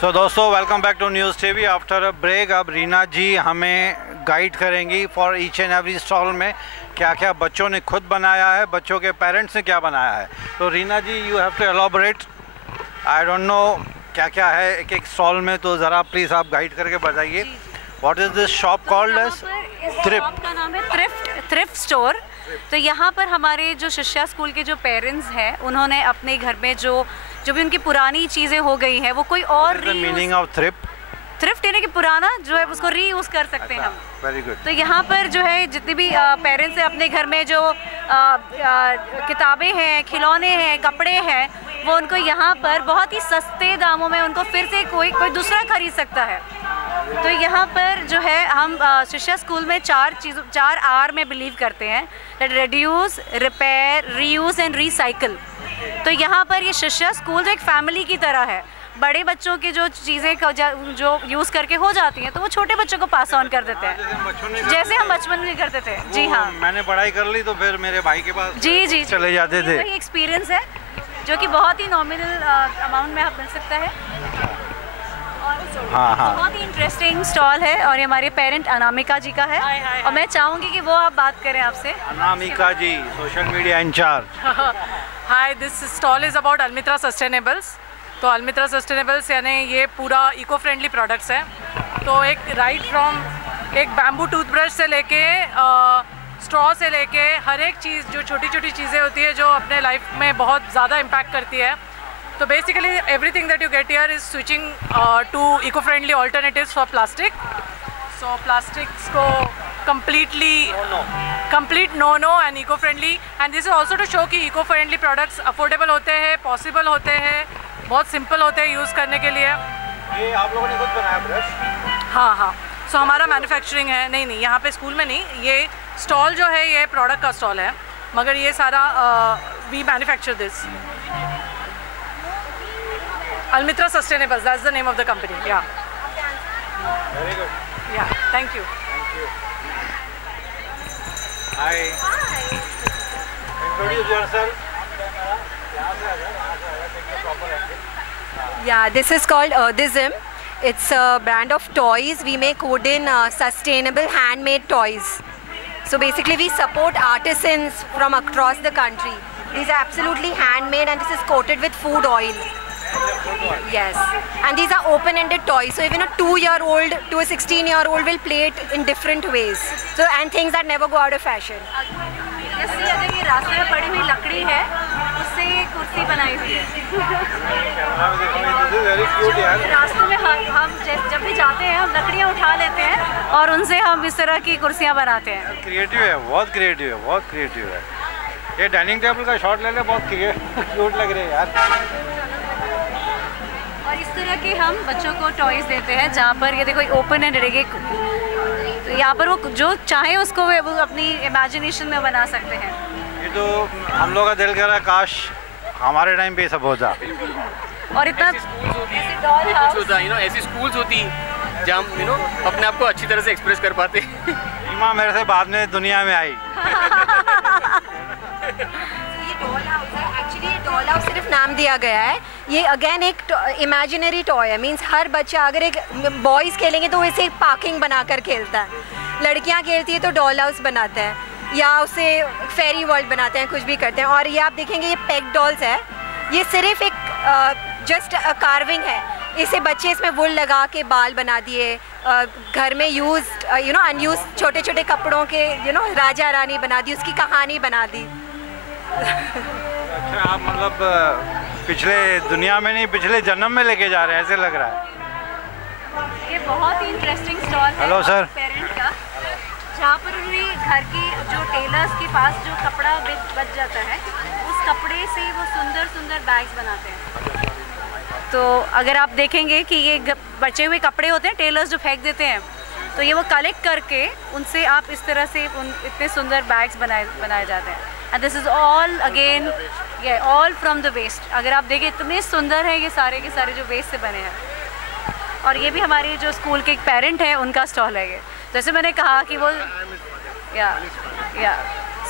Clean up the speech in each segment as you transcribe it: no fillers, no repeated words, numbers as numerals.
सो दोस्तों, welcome back to news TV. After a break अब रीना जी हमें गाइड करेंगी for each and every stall में क्या क्या बच्चों ने खुद बनाया है, बच्चों के पेरेंट्स ने क्या बनाया है। तो Reena ji, you have to elaborate. I don't know क्या क्या है एक एक स्टॉल में, तो ज़रा प्लीज़ आप गाइड करके बताइए। What is this shop called as? Thrift का नाम है थ्रिफ्ट स्टोर। तो यहाँ पर हमारे जो शिष्या स्कूल के जो पेरेंट्स हैं, उन्होंने अपने घर में जो भी उनकी पुरानी चीज़ें हो गई हैं वो कोई और मीनिंग ऑफ थ्रिफ्ट यानी कि पुराना जो है उसको रीयूज़ कर सकते हैं हम। Very good. तो यहाँ पर जो है जितने भी पेरेंट्स हैं अपने घर में जो किताबें हैं, खिलौने हैं, कपड़े हैं, वो उनको यहाँ पर बहुत ही सस्ते दामों में उनको फिर से कोई दूसरा खरीद सकता है। तो यहाँ पर जो है हम शिक्षा स्कूल में 4 R में बिलीव करते हैं, reduce, repair, reuse and recycle. तो यहाँ पर ये शिक्षा स्कूल जो एक फैमिली की तरह है। बड़े बच्चों की जो चीज़ें जो यूज़ करके हो जाती हैं तो वो छोटे बच्चों को पास ऑन कर देते हैं, जैसे हम बचपन में करते थे। जी हाँ, मैंने पढ़ाई कर ली तो फिर मेरे भाई के पास जी चले जाते थे। वही एक्सपीरियंस है जो कि बहुत ही नॉमिनल अमाउंट में आप मिल सकता है। हाँ। बहुत ही इंटरेस्टिंग स्टॉल है और ये हमारे पेरेंट अनामिका जी का है। और मैं चाहूँगी कि वो आप बात करें आपसे। Anamika ji, social media incharge. Hi, this stall is about Almitra sustainables. तो अलमित्रा सस्टेनेबल्स यानी ये पूरा इको फ्रेंडली प्रोडक्ट्स हैं। तो एक राइट फ्रॉम एक बैम्बू टूथब्रश से लेके स्ट्रॉ से लेके हर एक चीज़ जो छोटी छोटी चीज़ें होती है जो अपने लाइफ में बहुत ज़्यादा इम्पैक्ट करती है। तो basically everything that you get here is switching to eco friendly alternatives for plastic. So plastics को complete no and eco friendly, and this is also to show कि eco friendly products affordable होते हैं, possible होते हैं, बहुत simple होते हैं use करने के लिए। ये आप लोगों ने खुद बनाया ब्रश? हाँ। सो हमारा मैन्युफैक्चरिंग है। नहीं, यहाँ पे स्कूल में नहीं, ये स्टॉल जो है ये प्रोडक्ट का स्टॉल है, मगर ये सारा we manufacture this. Almitra sustainables, that's the name of the company. Yeah very good. Yeah thank you. Hi. Introduce yourself. Yeah, this is called Earthism. It's a brand of toys. We make wooden sustainable handmade toys. So basically we support artisans from across the country. These are absolutely handmade and this is coated with food oil. Yes, and these are open-ended toys, so even a 2-year-old to a 16-year-old will play it in different ways. So and things that never go out of fashion. जैसे अगर ये रास्ते में पड़ी हुई लकड़ी है उससे ये कुर्सी बनाई हुई है। रास्ते में हम जब भी जाते हैं हम लकड़ियाँ उठा लेते हैं और उनसे हम इस तरह की कुर्सियाँ बनाते हैं। क्रिएटिव है, बहुत क्रिएटिव है, बहुत क्रिएटिव है। ये डाइनिंग टेबल का शॉट ले ले, बहुत क्यूट लग रहे हैं यार। और इस तरह के हम बच्चों को टॉयज़ देते हैं जहाँ पर ये देखो ओपन एंड रहेगी, तो यहाँ पर वो जो चाहे उसको वो अपनी इमेजिनेशन में बना सकते हैं। ये तो हम लोग का दिल कर रहा है काश हमारे टाइम पे सब होता। और इतना ऐसी स्कूल्स होती जहाँ अपने आप को अच्छी तरह से एक्सप्रेस कर पाते। रीमा मेरे से बाद में दुनिया में आई। एक्चुअली ये डॉल हाउस सिर्फ नाम दिया गया है। ये अगेन एक इमेजिनरी टॉय है, मींस हर बच्चा अगर एक बॉयज़ खेलेंगे तो वैसे एक पार्किंग बनाकर खेलता है, लड़कियां खेलती है तो डॉल हाउस बनाते हैं या उसे फेरी वर्ल्ड बनाते हैं, कुछ भी करते हैं। और ये आप देखेंगे ये पेग डॉल्स है, ये सिर्फ एक जस्ट कार्विंग है। इसे बच्चे इसमें वुल लगा के बाल बना दिए, घर में यूज अनयूज छोटे छोटे कपड़ों के राजा रानी बना दी, उसकी कहानी बना दी। अच्छा, आप मतलब पिछले दुनिया में नहीं पिछले जन्म में लेके जा रहे हैं, ऐसे लग रहा है। ये बहुत ही इंटरेस्टिंग स्टॉल है। Hello sir. पेरेंट का, जहाँ पर उन्हें घर की जो टेलर्स के पास जो कपड़ा बच जाता है उस कपड़े से वो सुंदर सुंदर बैग्स बनाते हैं। तो अगर आप देखेंगे कि ये बचे हुए कपड़े होते हैं टेलर्स जो फेंक देते हैं, तो ये वो कलेक्ट करके उनसे आप इस तरह से इतने सुंदर बैग्स बनाए जाते हैं। And this is all again all from the waste. अगर आप देखें इतने सुंदर है ये सारे के सारे जो वेस्ट से बने हैं। और ये भी हमारे जो स्कूल के एक पेरेंट हैं उनका स्टॉल है ये। जैसे मैंने कहा कि वो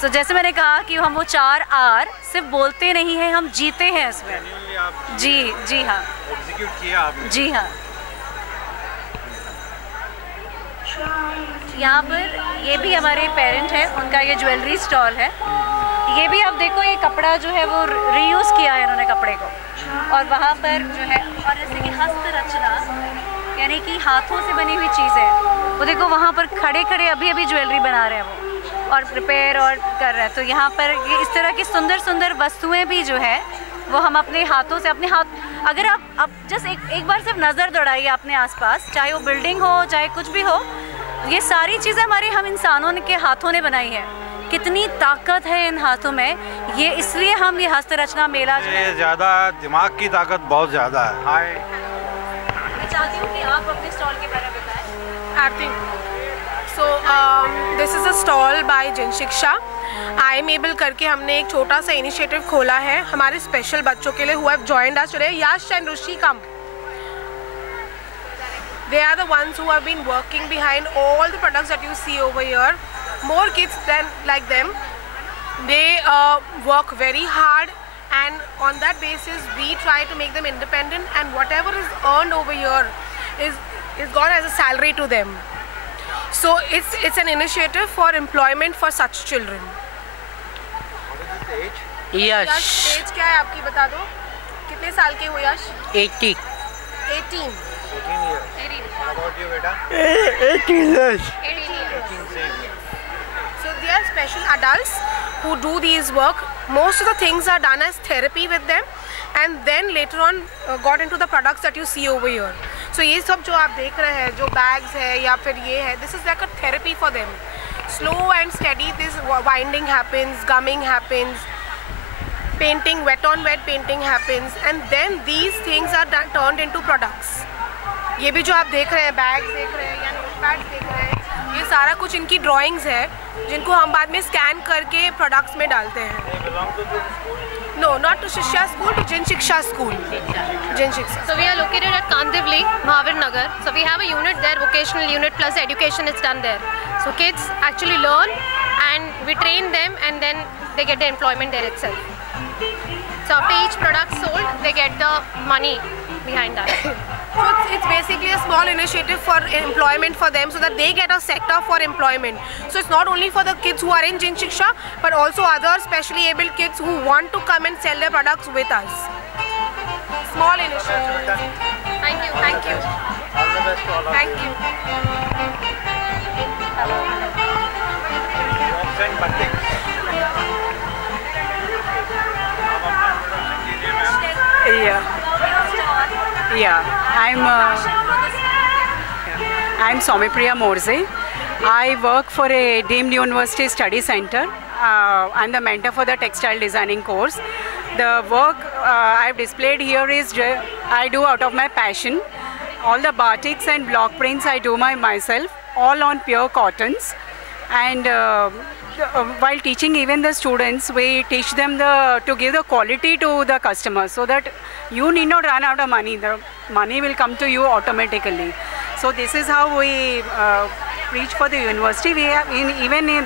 सो जैसे मैंने कहा कि हम वो 4 R सिर्फ बोलते नहीं हैं, हम जीते हैं इसमें। जी हाँ। एग्जीक्यूट किया आपने? जी हाँ। यहाँ पर ये भी हमारे पेरेंट हैं, उनका ये ज्वेलरी स्टॉल है। ये भी आप देखो, ये कपड़ा जो है वो रीयूज़ किया है इन्होंने कपड़े को, और वहाँ पर जो है, और जैसे कि हस्त रचना यानी कि हाथों से बनी हुई चीज़ें, वो देखो वहाँ पर खड़े खड़े अभी अभी ज्वेलरी बना रहे हैं वो, और प्रिपेयर और कर रहे हैं। तो यहाँ पर ये इस तरह की सुंदर सुंदर वस्तुएं भी जो है वो हम अपने हाथों से, अपने हाथ, अगर आप जस्ट एक बार सिर्फ नज़र दौड़ाइए अपने आसपास, चाहे वो बिल्डिंग हो चाहे कुछ भी हो, ये सारी चीज़ें हमारे हम इंसानों के हाथों ने बनाई है। कितनी ताकत है इन हाथों में, ये इसलिए हम ये हस्त रचना मेला जो है, ज़्यादा दिमाग की ताकत बहुत ज़्यादा है। हाय, मैं चाहती हूँ कि आप अपने स्टॉल के बारे में बताएं। Acting. So this is a stall by जिन शिक्षा। आई एम एबल करके हमने एक छोटा सा इनिशिएटिव खोला है हमारे स्पेशल बच्चों के लिए who have joined us today. Yash and Rushi come. They are the ones who have been working behind all the products that you see over here. More kids than like them. They work very hard, and on that basis we try to make them independent, and whatever is earned over here is gone as a salary to them. So it's an initiative for employment for such children. Yes yes, age क्या है आपकी बता दो, कितने साल के हो यश? 80 18 About you, बेटा? 18 years. So they are special adults who do these work. Most of the things are done as therapy with them, and then later on got into the products that you see over here. So ये सब जो आप देख रहे हैं, जो bags है या फिर ये है, this is like a therapy for them. Slow and steady this winding happens, gumming happens, painting, wet on wet painting happens, and then these things are turned into products. ये भी जो आप देख रहे हैं, bags देख रहे हैं या notepads देख रहे हैं, ये सारा कुछ इनकी drawings है जिनको हम बाद में स्कैन करके प्रोडक्ट्स में डालते हैं। No, not to Shishya school, to Jin Shiksha school. Jin Shiksha. So we are located at Kandivli, Mahavir Nagar. So we have a unit there, vocational unit plus education is done there. So kids actually learn and we train them, and then they get the employment there itself. So after each product sold, they get the money behind that. So it's basically a small initiative for employment for them, so that they get a sector for employment. So it's not only for the kids who are in Jin Shiksha, but also other specially able kids who want to come and sell their products with us. Small initiative. Thank you. Thank you. All the best to all of you. Thank you. Send Batik. I'm Somipriya Morze. I work for a deemed university study center. I'm the mentor for the textile designing course. The work I've displayed here is I do out of my passion. All the batiks and block prints I do myself, all on pure cottons. And while teaching even the students, we teach them to give the quality to the customers, so that you need not run out of money. The money will come to you automatically. So this is how we preach for the university. We have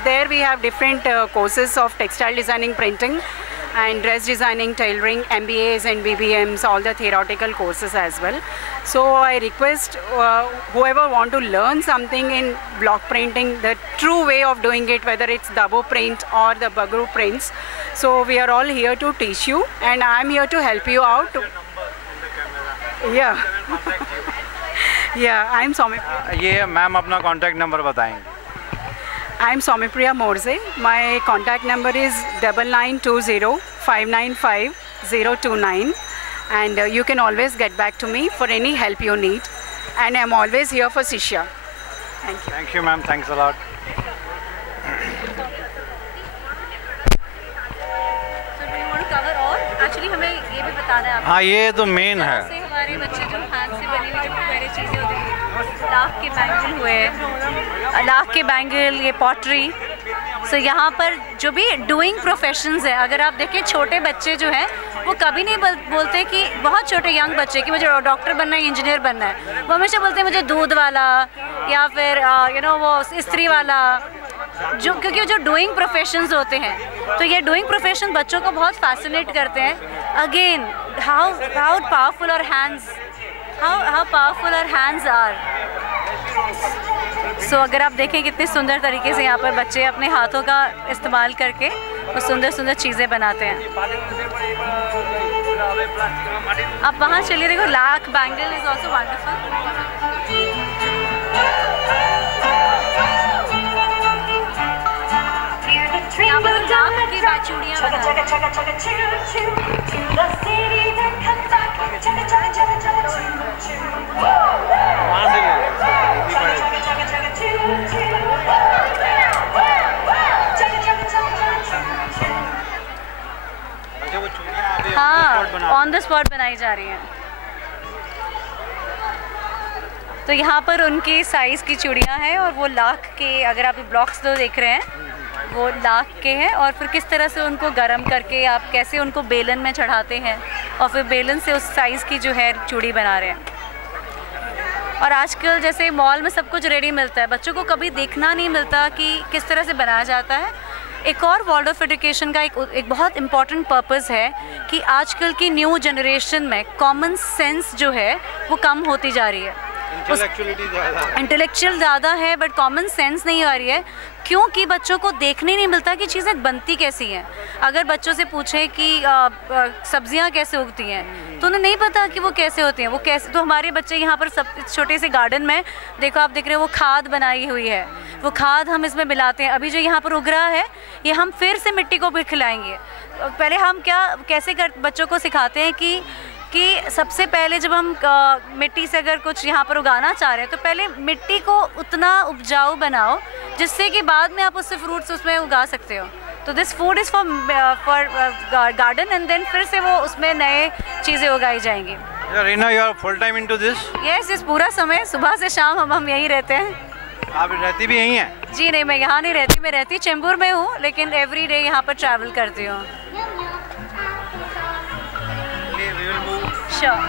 there we have different courses of textile designing, printing, and dress designing, tailoring, MBAs and BBMs, all the theoretical courses as well. So I request whoever want to learn something in block printing, the true way of doing it, whether it's Dabo print or the Bagru prints. So we are all here to teach you, and I am here to help you out. Yeah. Yeah, I am Somipriya. ये ma'am अपना contact number बताएंगे। I am Somipriya Morze. My contact number is 9920595029, and you can always get back to me for any help you need. And I am always here for Shishya. Thank you. Thank you, ma'am. Thanks a lot. So do you want to cover all? Actually हमें ये भी बताना है आपको। हाँ, ये तो main है। से हमारे बच्चे जो हाथ से बनी हुई जो प्यारी चीज़ें होती हैं, लाख के बैंगल हुए, लाख के बैंगल, ये पॉटरी। सो यहाँ पर जो भी डूइंग प्रोफेशंस है, अगर आप देखें छोटे बच्चे जो हैं वो कभी नहीं बोलते कि बहुत छोटे यंग बच्चे कि मुझे डॉक्टर बनना है, इंजीनियर बनना है, वो हमेशा बोलते हैं मुझे दूध वाला या फिर वो इस्त्री वाला, जो क्योंकि जो डूइंग प्रोफेशंस होते हैं, तो ये डूइंग प्रोफेशन बच्चों को बहुत फैसिनेट करते हैं। Again how powerful our hands, how powerful our hands are. So अगर आप देखें कितनी सुंदर तरीके से यहाँ पर बच्चे अपने हाथों का इस्तेमाल करके वो सुंदर सुंदर चीज़ें बनाते हैं. आप वहाँ चलिए, देखो lakh bangle is also wonderful. यहाँ पर लाख की चूड़ियाँ ऑन द स्पॉट बनाई जा रही हैं. तो यहाँ पर उनकी साइज़ की चूड़ियाँ हैं और वो लाख के, अगर आप ब्लॉक्स तो देख रहे हैं वो लाख के हैं. और फिर किस तरह से उनको गर्म करके आप कैसे उनको बेलन में चढ़ाते हैं और फिर बेलन से उस साइज़ की जो है चूड़ी बना रहे हैं. और आजकल जैसे मॉल में सब कुछ रेडी मिलता है, बच्चों को कभी देखना नहीं मिलता कि किस तरह से बनाया जाता है. एक और वॉल्डोर्फ एजुकेशन का एक बहुत इम्पॉर्टेंट पर्पज़ है कि आजकल की न्यू जनरेशन में कॉमन सेंस जो है वो कम होती जा रही है. इंटेलेक्चुअल ज़्यादा है बट कॉमन सेंस नहीं आ रही है, क्योंकि बच्चों को देखने नहीं मिलता कि चीज़ें बनती कैसी हैं. अगर बच्चों से पूछे कि सब्जियां कैसे उगती हैं तो उन्हें नहीं पता कि वो कैसे होती हैं. वो कैसे, तो हमारे बच्चे यहाँ पर सब छोटे से गार्डन में देखो, आप देख रहे हो वो खाद बनाई हुई है, वो खाद हम इसमें मिलाते हैं. अभी जो यहाँ पर उग रहा है ये हम फिर से मिट्टी को भी खिलाएँगे. पहले हम कैसे बच्चों को सिखाते हैं कि सबसे पहले जब हम मिट्टी से अगर कुछ यहाँ पर उगाना चाह रहे हैं तो पहले मिट्टी को उतना उपजाऊ बनाओ जिससे कि बाद में आप उससे फ्रूट्स उसमें उगा सकते हो. तो this food is for garden and then फिर से वो उसमें नए चीज़ें उगाई जाएंगी. Reena, you are full time into this? Yes, इस पूरा समय सुबह से शाम हम यहीं रहते हैं. आप रहती भी यहीं हैं? जी नहीं, मैं यहाँ नहीं रहती, मैं रहती चेंबूर में हूँ, लेकिन एवरी डे यहाँ पर ट्रैवल करती हूँ. Sure.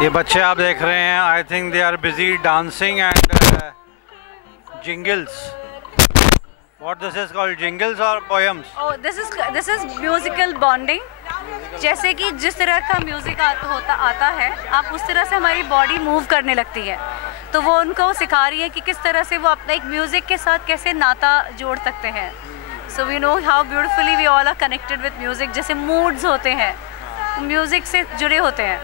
ये बच्चे आप देख रहे हैं, I think they are busy dancing and jingles. What this is called, jingles or poems? Oh, this is musical bonding. जैसे कि जिस तरह का म्यूज़िक आता है, आप उस तरह से हमारी बॉडी मूव करने लगती है. तो वो उनको सिखा रही है कि किस तरह से वो अपना एक म्यूज़िक के साथ कैसे नाता जोड़ सकते हैं. So we know how beautifully we all are connected with music. जैसे मूड्स होते हैं, म्यूज़िक से जुड़े होते हैं.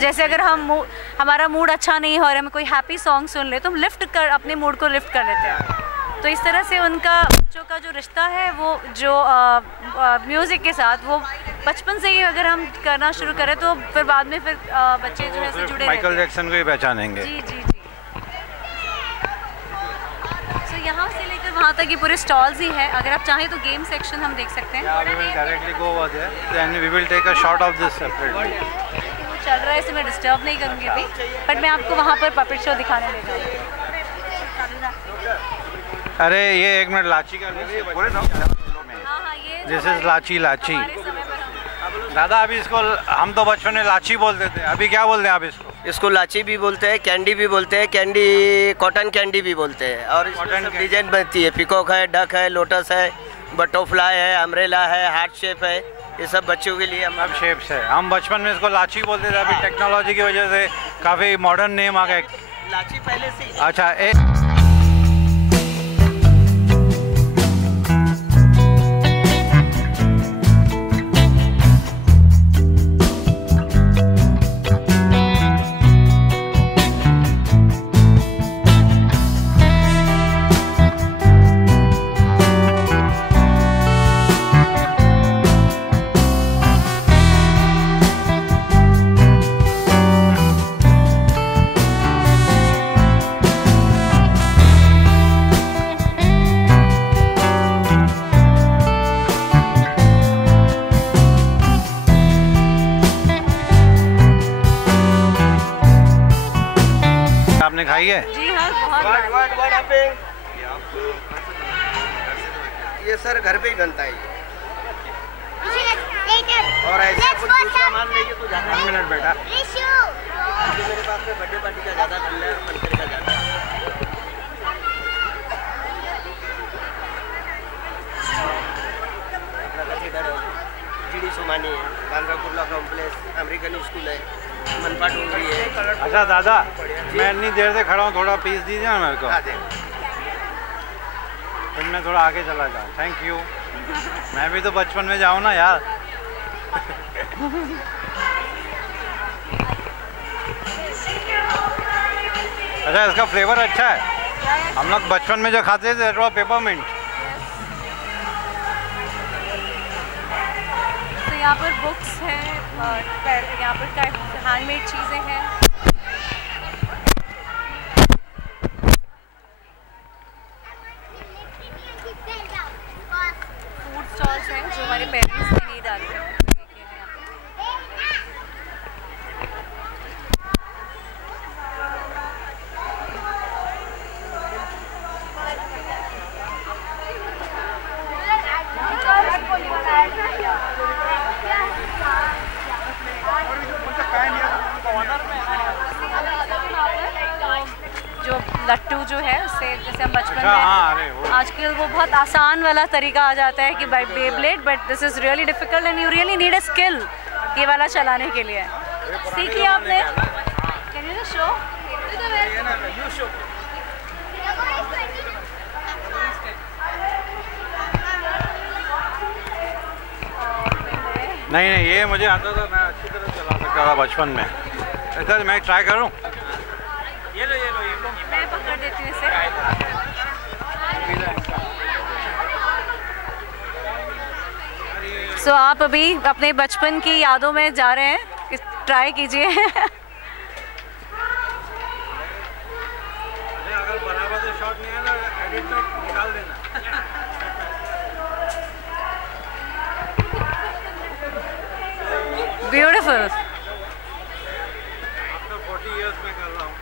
जैसे अगर हमारा मूड अच्छा नहीं हो और हमें कोई हैप्पी सॉन्ग सुन ले तो हम अपने मूड को लिफ्ट कर लेते हैं. तो इस तरह से उनका बच्चों का जो रिश्ता है वो जो म्यूज़िक के साथ वो बचपन से ही अगर हम करना शुरू करें तो फिर बाद में फिर बच्चे जो है जुड़े रहते हैं. माइकल जैक्सन को ही पहचानेंगे. जी जी जी. तो यहाँ से लेकर वहाँ तक ये पूरे स्टॉल्स ही है. अगर आप चाहें तो गेम सेक्शन हम देख सकते हैं. We will directly go over there. Then we will take a shot of this separately. वो चल रहा है, इसे मैं डिस्टर्ब नहीं करूँगी अभी, बट मैं आपको वहाँ पर पपेट शो दिखाने ले जाऊँगी. अरे ये एक मिनट लाची का ले बोले ना. दिस इज लाची. दादा अभी इसको हम तो बचपन में लाची बोलते थे, अभी क्या बोलते हैं आप इसको? इसको लाची भी बोलते हैं, कैंडी भी बोलते हैं, कॉटन कैंडी भी बोलते हैं. और इसमें सब डिजाइन बनती है. पिकॉक है, डक है, लोटस है, बटरफ्लाई है, अम्ब्रेला है, हार्ट शेप है. ये सब बच्चों के लिए सब शेप्स है. हम बचपन में इसको लाची बोलते थे, अभी टेक्नोलॉजी की वजह से काफ़ी मॉडर्न नेम आ गए. लाची पहले से. अच्छा, आपने खाई है? जी हाँ, बहुत. ये सर घर पे ही बनता है. और ऐसा कुछ दूसरा मान लेंगे तो ज़्यादा। 1 मिनट बेटा। मेरे पास में बर्थडे पार्टी का ज़्यादा ठंडा है, पंचर का ज़्यादा है। जीडी सोमानी है, Bandra Kurla complex, American school है, मनपा डूंगरी है। अच्छा दादा, मैं इतनी देर से खड़ा हूँ, थोड़ा पीस दीजिए ना मेरे को। फिर मैं थोड़ा आगे चला जाऊँ। Thank you. मैं भी तो बचपन में जाऊँ ना यार। अच्छा, इसका फ्लेवर अच्छा है। हम लोग बचपन में जो खाते थे वो पेपरमिंट। तो यहाँ पर बुक्स हैं, यहाँ पर हैंडमेड चीज़ें हैं। फूड स्टॉल्स हैं जो हमारे पेरेंट्स ने नहीं डाले हैं। जो लट्टू जो है उससे जैसे हम बचपन में आजकल वो बहुत आसान वाला तरीका आ जाता है कि by Beyblade, but this is really difficult and you really need a skill ये वाला चलाने के लिए। सीख लिया आपने? Can you show? नहीं नहीं, ये मुझे आता था, मैं अच्छी तरह चला सकता था बचपन में। इधर मैं ट्राई करूं? ये लो मैं पकड़ देती हूँ इसे। सो आप अभी अपने बचपन की यादों में जा रहे हैं, ट्राई कीजिए। अगर बराबर से शॉट नहीं है ना, एडिट में निकाल देना। ब्यूटीफुल। आफ्टर 40 इयर्स में कर रहा हूँ।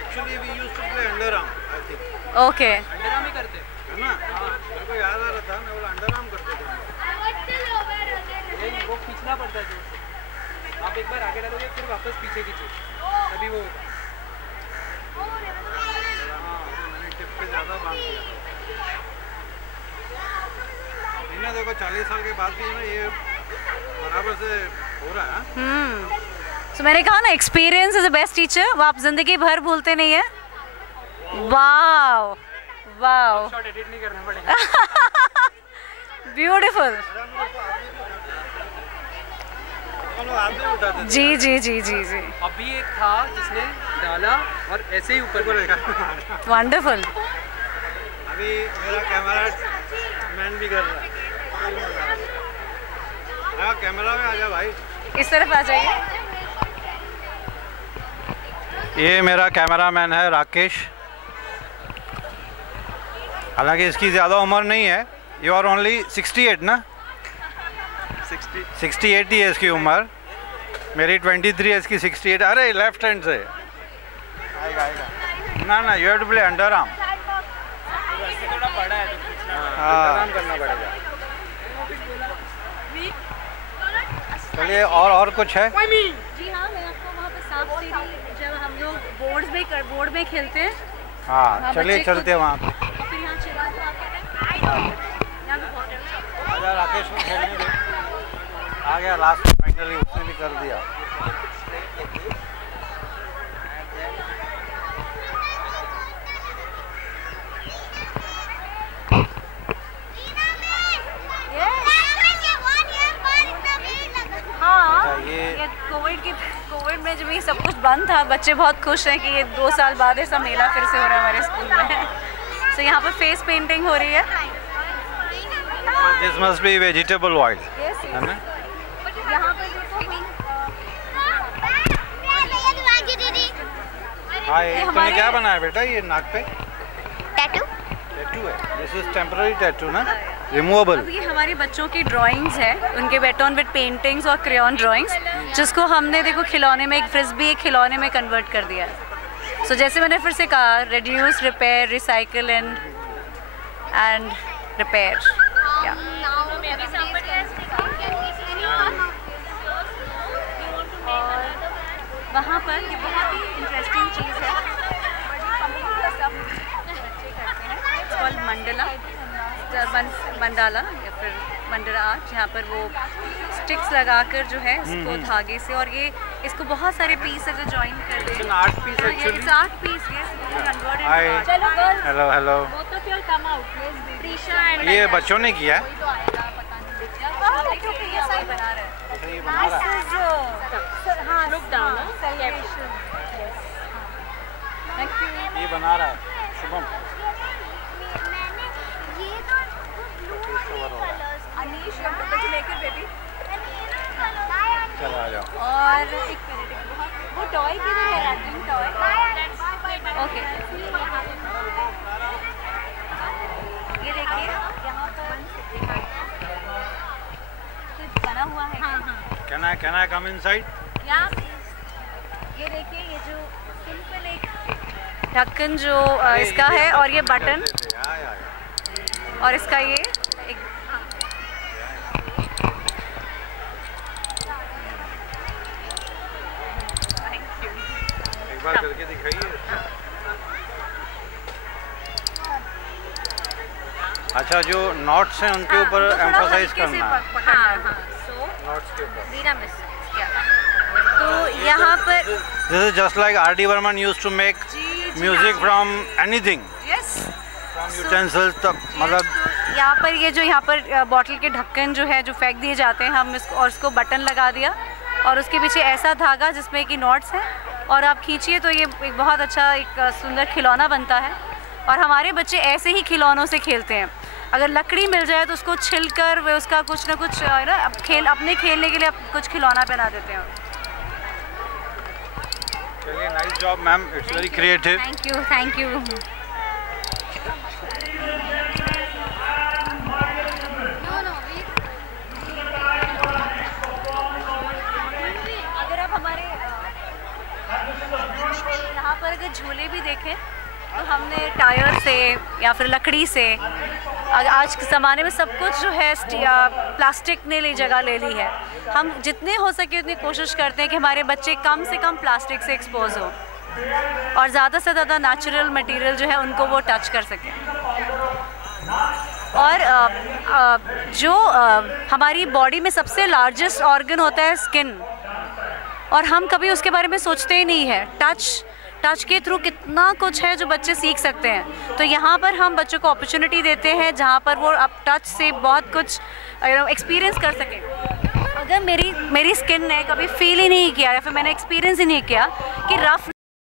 Actually we used to play underarm, I think. Okay. Underarm ही करते है ना? मेरे को याद आ रहा था, मैं बोला अंडरआर्म करते थे। वो खींचना पड़ता है जोर से। आप एक बार आगे डालोगे फिर वापस पीछे खींचो, तभी वो होगा। हाँ, मैंने टिप पे ज़्यादा बांध दिया। इन्हें देखो 40 साल के बाद भी ना ये बराबर से हो रहा है। तो मैंने कहा ना, experience is the best teacher. वो आप जिंदगी भर भूलते नहीं है। वाओ वाओ, शॉट एडिट नहीं करना पड़ेगा। ब्यूटीफुल। जी जी जी जी जी। अभी एक था जिसने डाला और ऐसे ही ऊपर को वंडरफुल। अभी मेरा कैमरा मैन भी कर रहा है। हाँ, कैमरा में आ जा भाई। इस तरफ आ जाइए। ये मेरा कैमरामैन है राकेश। हालांकि इसकी ज़्यादा उम्र नहीं है। यू आर ओनली 68 ना? 68 ही है इसकी उम्र। मेरी 23 है, इसकी 68। अरे लेफ्ट हैंड से आएगा। ना ना, you have to play underarm. थोड़ा बड़ा है तो हाँ, करना पड़ेगा। चलिए, और कुछ है? जी हाँ, मैं आपको वहाँ पे सांप सीढ़ी जब हम लोग बोर्ड में खेलते हैं। हाँ, चलिए चलते हैं वहाँ पे। फिर यहाँ चिराग यहाँ पे बहुत अच्छा। आजा, राकेश को खेलने दे। आ गया लास्ट, फाइनली उसने भी कर दिया। हाँ, ये कोविड में जब ये सब कुछ बंद था, बच्चे बहुत खुश हैं कि ये 2 साल बाद ऐसा मेला फिर से हो रहा है हमारे स्कूल में। तो यहाँ पर फेस पेंटिंग हो रही है। This must be vegetable oil, है ना? यहाँ पर देखो, हाँ, ये तुमने क्या बनाया बेटा? ये नाक पे टैटू है। दिस इज टेम्पररी टैटू ना, रिमूवेबल। अब ये हमारे बच्चों की ड्राइंग्स है, उनके वेट ऑन वेट पेंटिंग्स और क्रेयॉन ड्राइंग्स, जिसको हमने देखो खिलौने में, एक फ्रिस्बी एक खिलौने में कन्वर्ट कर दिया है। सो जैसे मैंने फिर से कहा, reduce, repair, recycle and and repair. Yeah. वहाँ पर ये बहुत ही इंटरेस्टिंग चीज़ है, इट्स कॉल्ड मंडाला या फिर मंडला आर्ट, जहाँ पर वो स्टिक्स लगाकर जो है इसको धागे से, और ये इसको बहुत सारे पीस अगर ज्वाइन कर दें, It's an art piece actually. It's art piece, yes. Converted Hi. to art. Hello, hello. ये बच्चों ने किया है? बच्चों के ये सही बना रहे हैं। अच्छा, ये बना रहा है? ये बना रहा है शुभम। अनीश, लेकर बेबी। चलो आ जाओ। और एक मिनट, वो टॉय किधर है? Wrapping toy. ओके, ये देखिए यहाँ पर कुछ बना हुआ है। Can I come inside? यहाँ ये देखिए, ये जो सिंपल एक ढक्कन जो इसका है, और ये बटन, और इसका ये एक बार करके दिखाइए। अच्छा, जो नॉट्स हैं उनके ऊपर एम्फसाइज करना है। नॉट्स के ऊपर। तो यहाँ पर This is just like R.D. Burman used to make music from anything. Yes. From utensils तक, मतलब यहाँ पर ये जो यहाँ पर बॉटल के ढक्कन जो है जो फेंक दिए जाते हैं, हम इसको और उसको बटन लगा दिया, और उसके पीछे ऐसा धागा जिसमें कि नॉट्स हैं, और आप खींचिए तो ये एक बहुत अच्छा एक सुंदर खिलौना बनता है। और हमारे बच्चे ऐसे ही खिलौनों से खेलते हैं। अगर लकड़ी मिल जाए तो उसको छिलकर वे उसका कुछ ना कुछ ना अपने खेलने के लिए कुछ खिलौना बना देते हैं। चलिए, nice job ma'am, it's very creative. Thank you, thank you. अगर आप हमारे यहाँ पर अगर झूले भी देखें तो हमने टायर से या फिर लकड़ी से, आज के ज़माने में सब कुछ जो है प्लास्टिक ने जगह ले ली है। हम जितने हो सके उतनी कोशिश करते हैं कि हमारे बच्चे कम से कम प्लास्टिक से एक्सपोज हो, और ज़्यादा से ज़्यादा नेचुरल मटेरियल जो है उनको वो टच कर सकें। और जो हमारी बॉडी में सबसे लार्जेस्ट ऑर्गन होता है स्किन, और हम कभी उसके बारे में सोचते ही नहीं है। टच के थ्रू कितना कुछ है जो बच्चे सीख सकते हैं। तो यहाँ पर हम बच्चों को अपॉर्चुनिटी देते हैं जहाँ पर वो अब टच से बहुत कुछ एक्सपीरियंस कर सकें। अगर मेरी स्किन ने कभी फील ही नहीं किया या फिर मैंने एक्सपीरियंस ही नहीं किया कि रफ